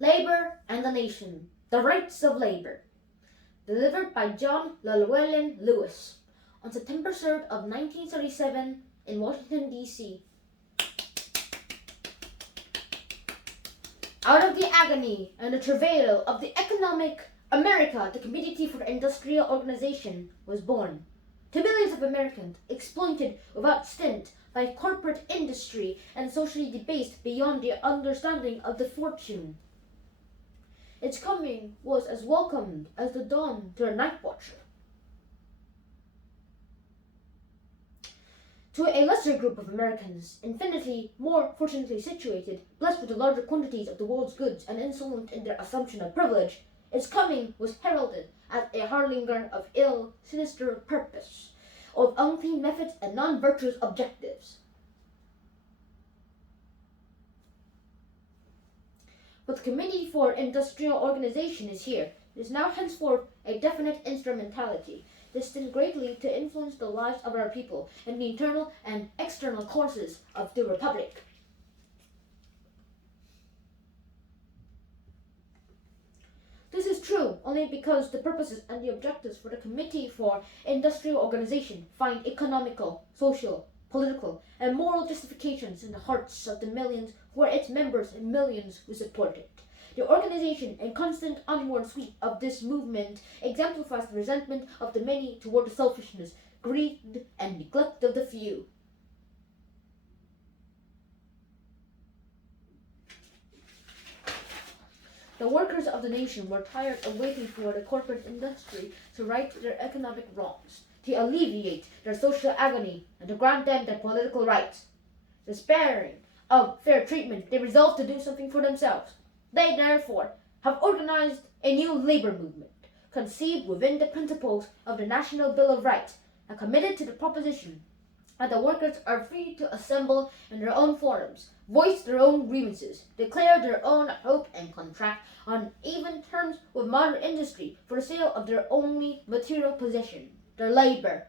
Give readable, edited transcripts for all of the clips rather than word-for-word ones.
Labor and the Nation, The Rights of Labor, delivered by John Llewellyn Lewis on September 3rd of 1937 in Washington, D.C. Out of the agony and the travail of the economic America, the Committee for Industrial Organization was born. To millions of Americans exploited without stint by corporate industry and socially debased beyond the understanding of the fortune. Its coming was as welcomed as the dawn to a night watcher. To a lesser group of Americans, infinitely more fortunately situated, blessed with the larger quantities of the world's goods and insolent in their assumption of privilege, its coming was heralded as a harbinger of ill, sinister purpose, of unclean methods and non-virtuous objectives. But the Committee for Industrial Organization is here. It is now henceforth a definite instrumentality, destined greatly to influence the lives of our people in the internal and external courses of the Republic. This is true only because the purposes and the objectives for the Committee for Industrial Organization find economical, social, political, and moral justifications in the hearts of the millions who are its members and millions who support it. The organization and constant onward sweep of this movement exemplifies the resentment of the many toward the selfishness, greed, and neglect of the few. The workers of the nation were tired of waiting for the corporate industry to right their economic wrongs, to alleviate their social agony, and to grant them their political rights. Despairing of fair treatment, they resolved to do something for themselves. They, therefore, have organized a new labor movement, conceived within the principles of the National Bill of Rights, and committed to the proposition that the workers are free to assemble in their own forums, voice their own grievances, declare their own hope, and contract on even terms with modern industry for the sale of their only material possession, their labor.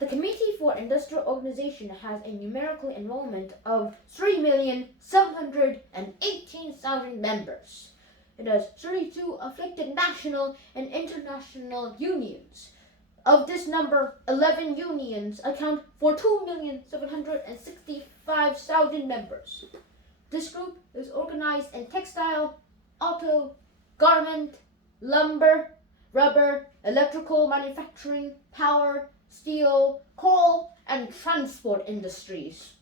The Committee for Industrial Organization has a numerical enrollment of 3,718,000 members. It has 32 affiliated national and international unions. Of this number, 11 unions account for 2,765,000 members. This group is organized in textile, auto, garment, lumber, rubber, electrical manufacturing, power, steel, coal, and transport industries.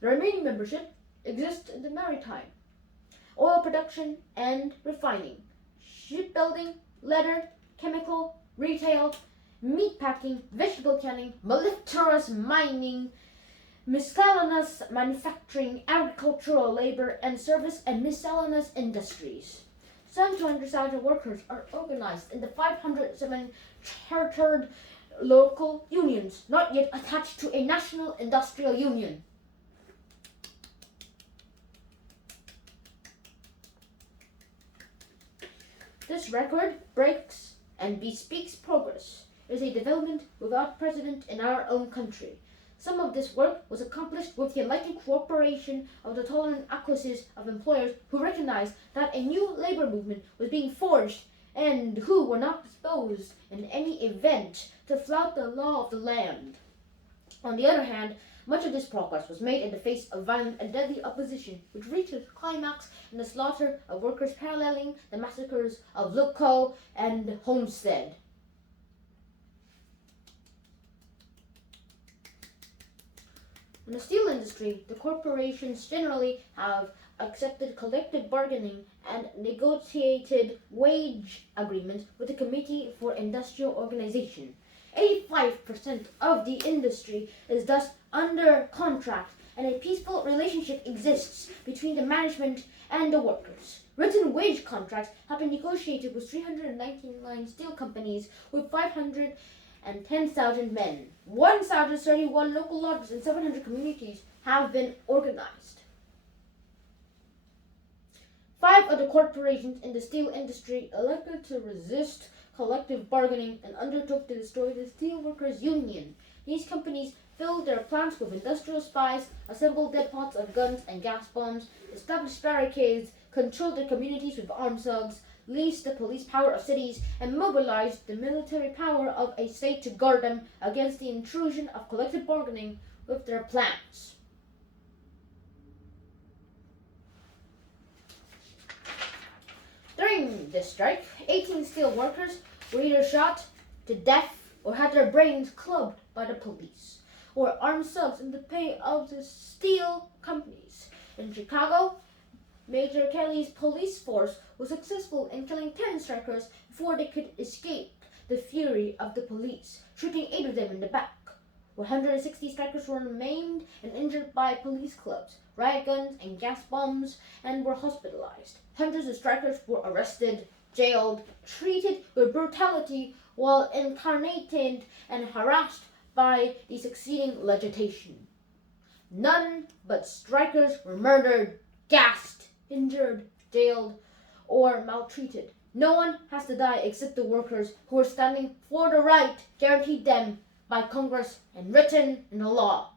The remaining membership exists in the maritime, oil production and refining, shipbuilding, leather, chemical, retail, meat packing, vegetable canning, mellifluous mining, miscellaneous manufacturing, agricultural labor and service, and miscellaneous industries. Some 200,000 workers are organized in the 507 chartered local unions, not yet attached to a national industrial union. This record breaks and bespeaks progress. It is a development without precedent in our own country. Some of this work was accomplished with the enlightened cooperation of the tolerant acquiescence of employers who recognized that a new labor movement was being forged and who were not disposed in any event to flout the law of the land. On the other hand, much of this progress was made in the face of violent and deadly opposition, which reached its climax in the slaughter of workers paralleling the massacres of Luco and Homestead. In the steel industry, the corporations generally have accepted collective bargaining and negotiated wage agreements with the Committee for Industrial Organization. 85% of the industry is thus under contract, and a peaceful relationship exists between the management and the workers. Written wage contracts have been negotiated with 399 steel companies with 510,000 men. 1,031 local lodges and 700 communities have been organized. 5 of the corporations in the steel industry elected to resist collective bargaining and undertook to destroy the Steelworkers Union. These companies filled their plants with industrial spies, assembled depots of guns and gas bombs, established barricades, controlled their communities with armed thugs, leased the police power of cities, and mobilized the military power of a state to guard them against the intrusion of collective bargaining with their plans. During this strike, 18 steel workers were either shot to death or had their brains clubbed by the police, or armed thugs in the pay of the steel companies. In Chicago, Major Kelly's police force was successful in killing 10 strikers before they could escape the fury of the police, shooting 8 of them in the back. 160 strikers were maimed and injured by police clubs, riot guns, and gas bombs, and were hospitalized. Hundreds of strikers were arrested, jailed, treated with brutality, while incarnated and harassed by the succeeding legislation. None but strikers were murdered, gassed, injured, jailed, or maltreated. No one has to die except the workers who are standing for the right guaranteed them by Congress and written in the law.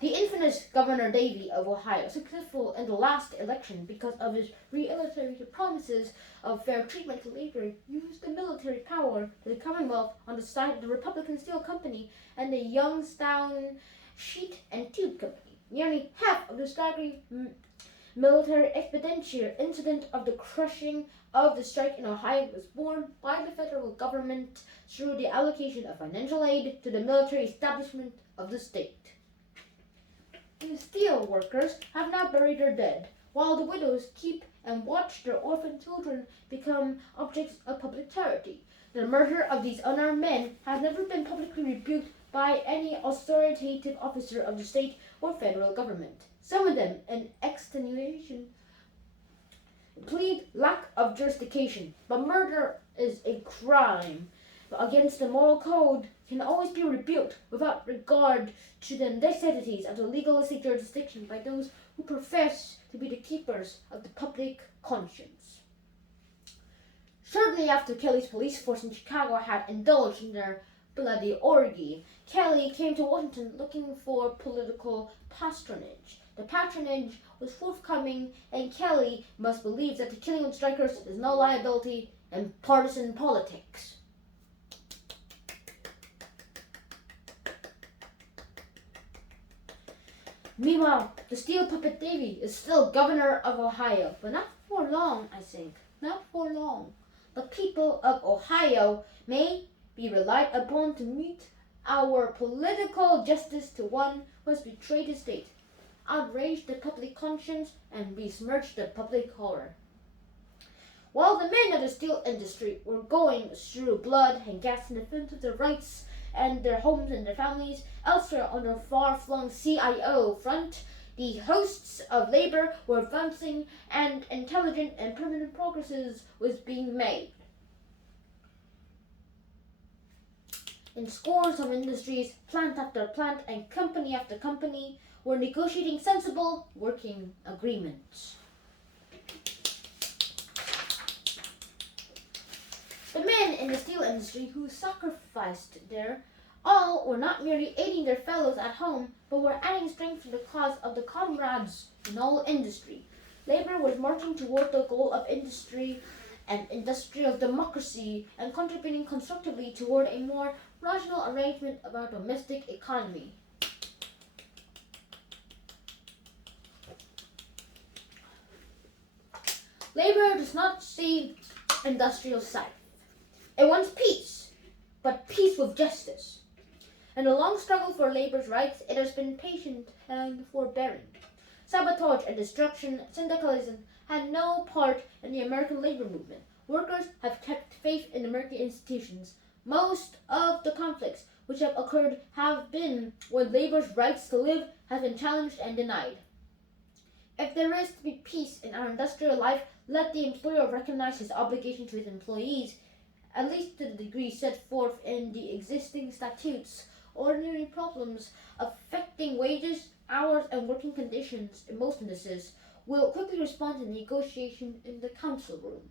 The infamous Governor Davie of Ohio, successful in the last election because of his reiterated promises of fair treatment to labor, used the military power to the Commonwealth on the side of the Republican Steel Company and the Youngstown Sheet and Tube Company. Nearly half of the staggering military expenditure incident of the crushing of the strike in Ohio was borne by the federal government through the allocation of financial aid to the military establishment of the state. The steel workers have now buried their dead, while the widows keep and watch their orphan children become objects of public charity. The murder of these unarmed men has never been publicly rebuked by any authoritative officer of the state or federal government. Some of them, in extenuation, plead lack of justification, but murder is a crime against the moral code can always be rebuked without regard to the necessities of the legalistic jurisdiction by those who profess to be the keepers of the public conscience. Shortly after Kelly's police force in Chicago had indulged in their bloody orgy, Kelly came to Washington looking for political patronage. The patronage was forthcoming, and Kelly must believe that the killing of strikers is no liability in partisan politics. Meanwhile, the steel puppet Davie is still governor of Ohio, but not for long, I think. Not for long. The people of Ohio may be relied upon to meet our political justice to one who has betrayed the state, outraged the public conscience, and besmirched the public horror. While the men of the steel industry were going through blood and gas in defense of their rights and their homes and their families, elsewhere on the far-flung CIO front, the hosts of labor were advancing and intelligent and permanent progresses was being made. In scores of industries, plant after plant and company after company were negotiating sensible working agreements. The men in the steel industry who sacrificed their all were not merely aiding their fellows at home, but were adding strength to the cause of the comrades in all industry. Labor was marching toward the goal of industry and industrial democracy and contributing constructively toward a more rational arrangement of our domestic economy. Labor does not see industrial strife. It wants peace, but peace with justice. In the long struggle for labor's rights, it has been patient and forbearing. Sabotage and destruction, syndicalism had no part in the American labor movement. Workers have kept faith in American institutions. Most of the conflicts which have occurred have been where labor's rights to live have been challenged and denied. If there is to be peace in our industrial life, let the employer recognize his obligation to his employees, at least to the degree set forth in the existing statutes. Ordinary problems affecting wages, hours, and working conditions in most instances will quickly respond to negotiation in the council room.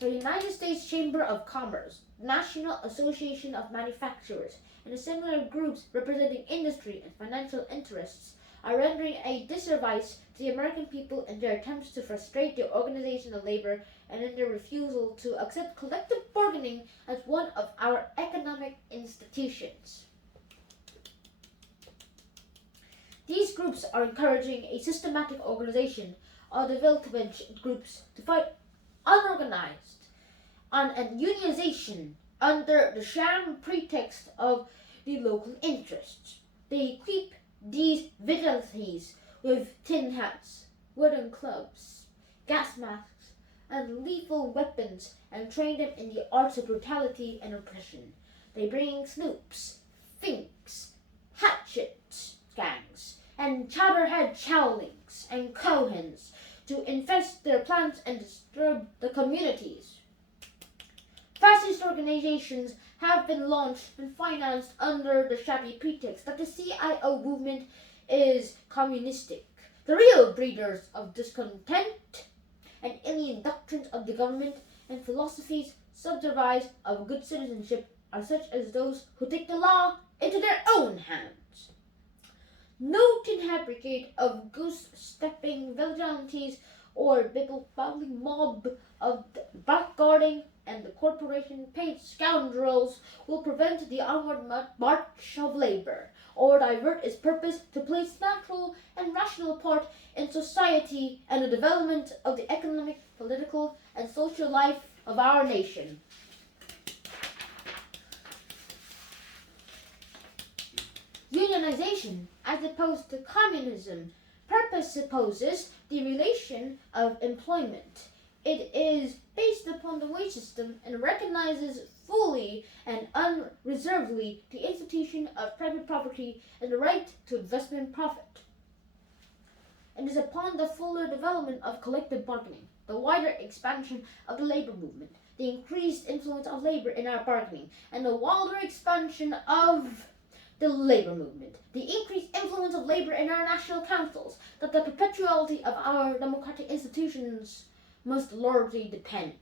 The United States Chamber of Commerce, National Association of Manufacturers, and similar groups representing industry and financial interests are rendering a disservice to the American people in their attempts to frustrate the organization of labor and in their refusal to accept collective bargaining as one of our economic institutions. These groups are encouraging a systematic organization of development groups to fight unorganized and unionization under the sham pretext of the local interests. They equip these vigilantes with tin hats, wooden clubs, gas masks, and lethal weapons and train them in the arts of brutality and oppression. They bring snoops, finks, hatchet gangs, and chowderhead chowlings and Cohens to infest their plants and disturb the communities. Fascist organizations have been launched and financed under the shabby pretext that the CIO movement is communistic. The real breeders of discontent and alien doctrines of the government and philosophies subservice of good citizenship are such as those who take the law into their own hands. No tin hat brigade of goose-stepping vigilantes or bibble-babbling mob of blackguarding and the corporation-paid scoundrels will prevent the onward march of labor, or divert its purpose to play its natural and rational part in society and the development of the economic, political, and social life of our nation. Unionization, as opposed to communism, presupposes the relation of employment. It is based upon the wage system and recognizes fully and unreservedly the institution of private property and the right to investment profit. It is upon the fuller development of collective bargaining, the wider expansion of the labor movement, the increased influence of labor in our bargaining, and the wilder expansion of the labor movement, the increased influence of labor in our national councils, that the perpetuality of our democratic institutions must largely depend.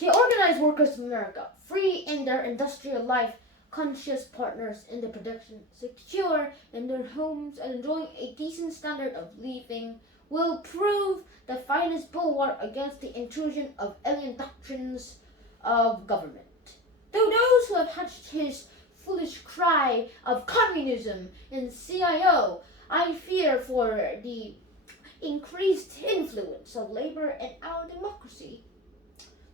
The organized workers of America, free in their industrial life, conscious partners in the production, secure in their homes, and enjoying a decent standard of living, will prove the finest bulwark against the intrusion of alien doctrines of government. Though those who have hatched his foolish cry of communism in CIO, I fear for the increased influence of labor in our democracy.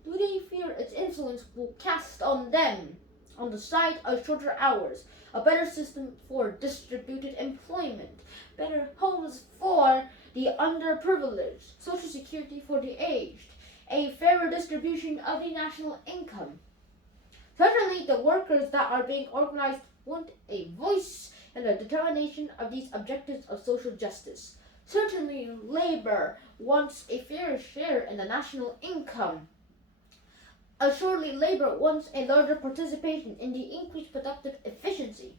Do they fear its influence will cast on them, on the side of shorter hours, a better system for distributed employment, better homes for the underprivileged, social security for the aged, a fairer distribution of the national income? Certainly, the workers that are being organized want a voice in the determination of these objectives of social justice. Certainly, labor wants a fair share in the national income. Assuredly, labor wants a larger participation in the increased productive efficiency.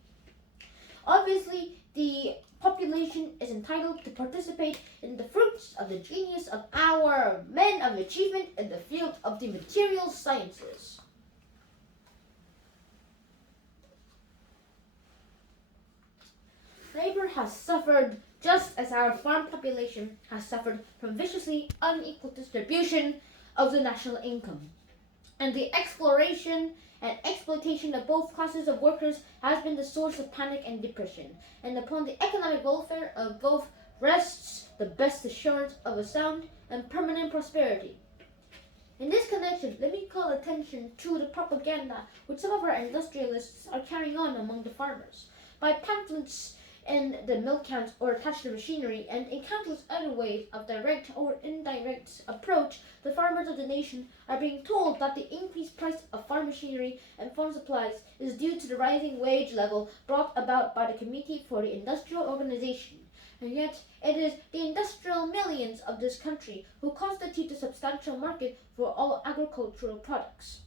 Obviously, the population is entitled to participate in the fruits of the genius of our men of achievement in the field of the material sciences. Labor has suffered just as our farm population has suffered from viciously unequal distribution of the national income. And the exploration and exploitation of both classes of workers has been the source of panic and depression. And upon the economic welfare of both rests the best assurance of a sound and permanent prosperity. In this connection, let me call attention to the propaganda which some of our industrialists are carrying on among the farmers. By pamphlets in the milk counts or attached to machinery, and in countless other ways of direct or indirect approach, the farmers of the nation are being told that the increased price of farm machinery and farm supplies is due to the rising wage level brought about by the Committee for the Industrial Organization. And yet, it is the industrial millions of this country who constitute the substantial market for all agricultural products.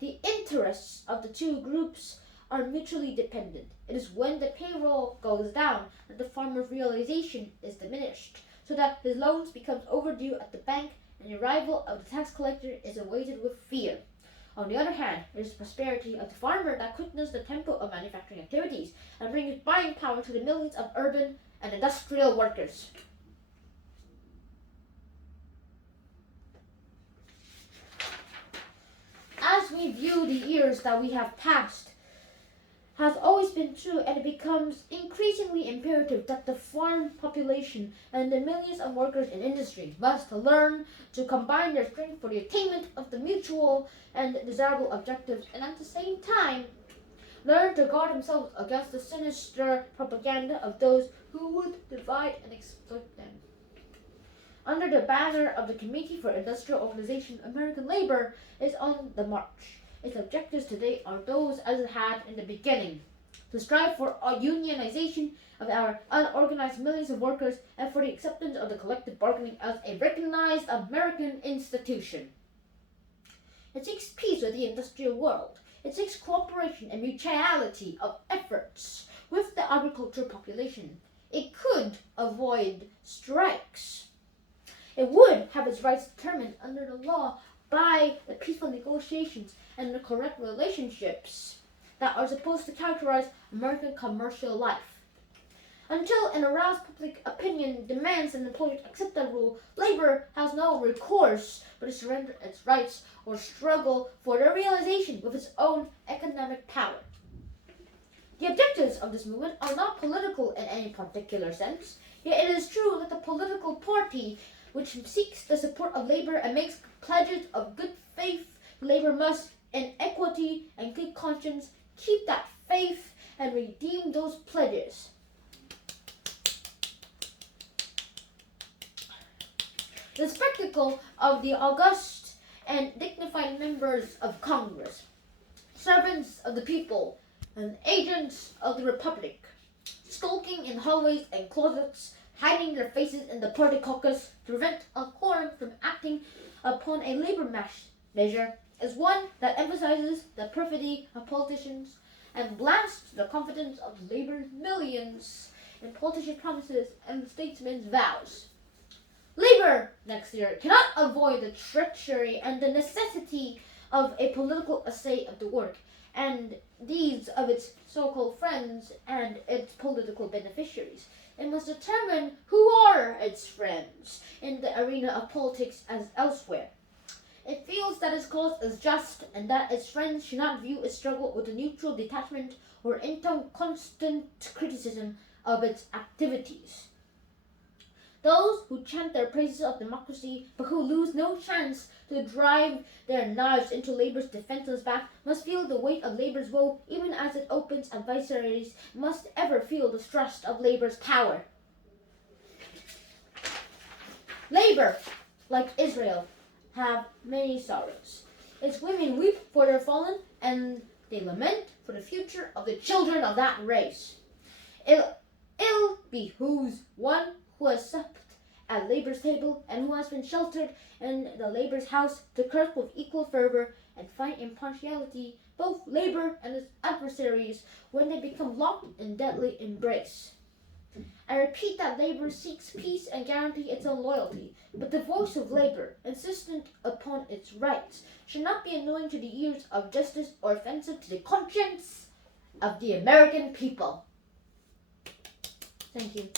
The interests of the two groups are mutually dependent. It is when the payroll goes down that the farmer's realization is diminished. so that his loans becomes overdue at the bank and the arrival of the tax collector is awaited with fear. On the other hand, there is the prosperity of the farmer that quickens the tempo of manufacturing activities and brings buying power to the millions of urban and industrial workers. As we view the years that we have passed, has always been true, and it becomes increasingly imperative that the farm population and the millions of workers in industry must learn to combine their strength for the attainment of the mutual and desirable objectives, and at the same time learn to guard themselves against the sinister propaganda of those who would divide and exploit them. Under the banner of the Committee for Industrial Organization, American labor is on the march. Its objectives today are those as it had in the beginning: to strive for a unionization of our unorganized millions of workers and for the acceptance of the collective bargaining as a recognized American institution. It seeks peace with the industrial world. It seeks cooperation and mutuality of efforts with the agricultural population. It could avoid strikes. It would have its rights determined under the law by the peaceful negotiations and the correct relationships that are supposed to characterize American commercial life. Until an aroused public opinion demands that employers accept that rule, labor has no recourse but to surrender its rights or struggle for their realization with its own economic power. The objectives of this movement are not political in any particular sense, yet it is true that the political party which seeks the support of labor and makes pledges of good faith to labor must, in equity and good conscience, keep that faith and redeem those pledges. The spectacle of the august and dignified members of Congress, servants of the people and agents of the Republic, skulking in hallways and closets, hiding their faces in the party caucus to prevent a quorum from acting upon a labor measure, is one that emphasizes the perfidy of politicians and blasts the confidence of labor millions in politicians' promises and statesmen's vows. Labor next year cannot avoid the treachery and the necessity of a political essay of the work and deeds of its so-called friends and its political beneficiaries. It must determine who are its friends in the arena of politics as elsewhere. It feels that its cause is just and that its friends should not view its struggle with a neutral detachment or inconstant criticism of its activities. Those who chant their praises of democracy but who lose no chance to drive their knives into labor's defenseless back must feel the weight of labor's woe even as it opens adversaries must ever feel the thrust of labor's power. Labor, like Israel, have many sorrows. Its women weep for their fallen and they lament for the future of the children of that race. Ill behooves one who has supped at labor's table and who has been sheltered in the labor's house to curse with equal fervor and fight impartiality both labor and its adversaries when they become locked in deadly embrace. I repeat that labor seeks peace and guarantee its own loyalty, but the voice of labor, insistent upon its rights, should not be annoying to the ears of justice or offensive to the conscience of the American people. Thank you.